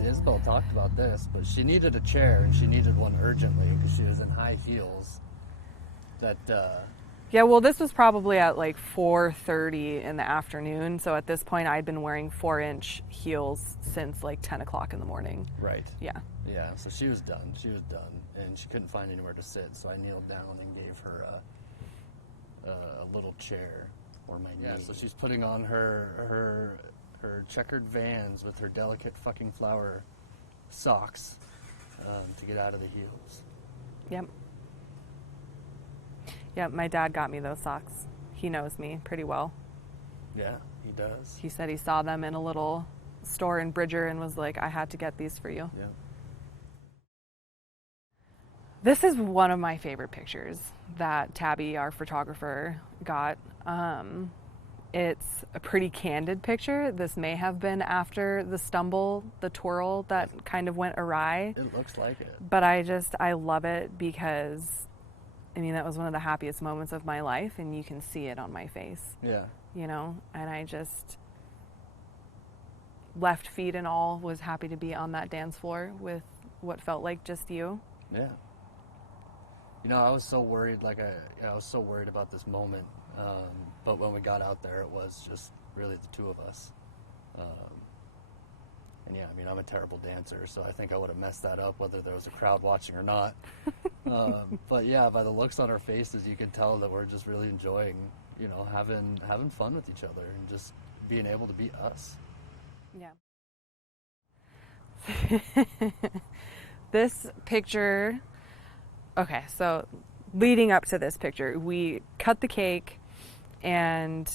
Isabelle talked about this, but she needed a chair, and she needed one urgently because she was in high heels. Yeah, well, this was probably at like 4:30 in the afternoon. So at this point, I'd been wearing 4-inch heels since like 10 o'clock in the morning. Right. Yeah. Yeah, so she was done. She was done, and she couldn't find anywhere to sit, so I kneeled down and gave her a little chair for my knee. Yeah, so she's putting on her checkered Vans with her delicate fucking flower socks to get out of the heels. Yep. Yep, my dad got me those socks. He knows me pretty well. Yeah, he does. He said he saw them in a little store in Bridger and was like, I had to get these for you. Yeah. This is one of my favorite pictures that Tabby, our photographer, got. It's a pretty candid picture. This may have been after the stumble, the twirl that kind of went awry. It looks like it. But I love it because, I mean, that was one of the happiest moments of my life, and you can see it on my face. Yeah. You know, and I just, left feet and all, was happy to be on that dance floor with what felt like just you. Yeah. You know, I was so worried, I was so worried about this moment, but when we got out there, it was just really the two of us. And yeah, I mean, I'm a terrible dancer, so I think I would have messed that up whether there was a crowd watching or not. But yeah, by the looks on our faces, you can tell that we're just really enjoying, you know, having fun with each other and just being able to be us. Yeah. This picture, okay, so leading up to this picture, we cut the cake, and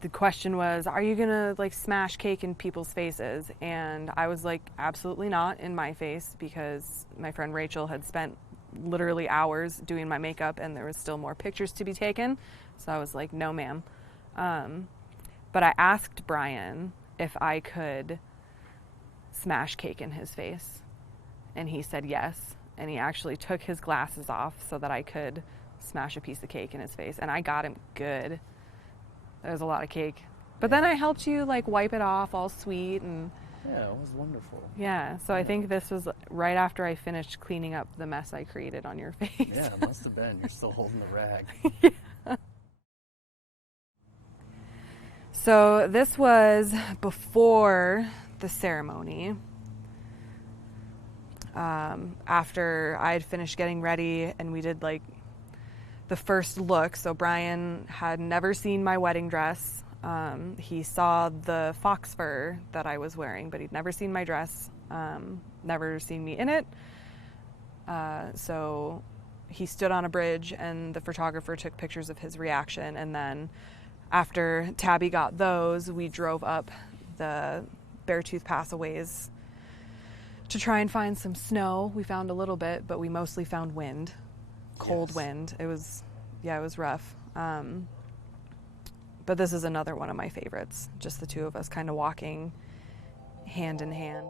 the question was, are you gonna like smash cake in people's faces? And I was like, absolutely not in my face, because my friend Rachel had spent literally hours doing my makeup and there was still more pictures to be taken. So I was like, no ma'am. But I asked Brian if I could smash cake in his face, and he said yes. And he actually took his glasses off so that I could smash a piece of cake in his face, and I got him good. There was a lot of cake. But then I helped you like wipe it off all sweet, and yeah, it was wonderful. Yeah, so I think this was right after I finished cleaning up the mess I created on your face. Yeah, it must have been. You're still holding the rag. Yeah. So this was before the ceremony. After I had finished getting ready and we did like the first look. So Brian had never seen my wedding dress. He saw the fox fur that I was wearing, but he'd never seen my dress, never seen me in it. So he stood on a bridge and the photographer took pictures of his reaction. And then after Tabby got those, we drove up the Beartooth Pass a ways to try and find some snow. We found a little bit, but we mostly found wind, cold wind. It was rough. But this is another one of my favorites. Just the two of us kind of walking hand in hand.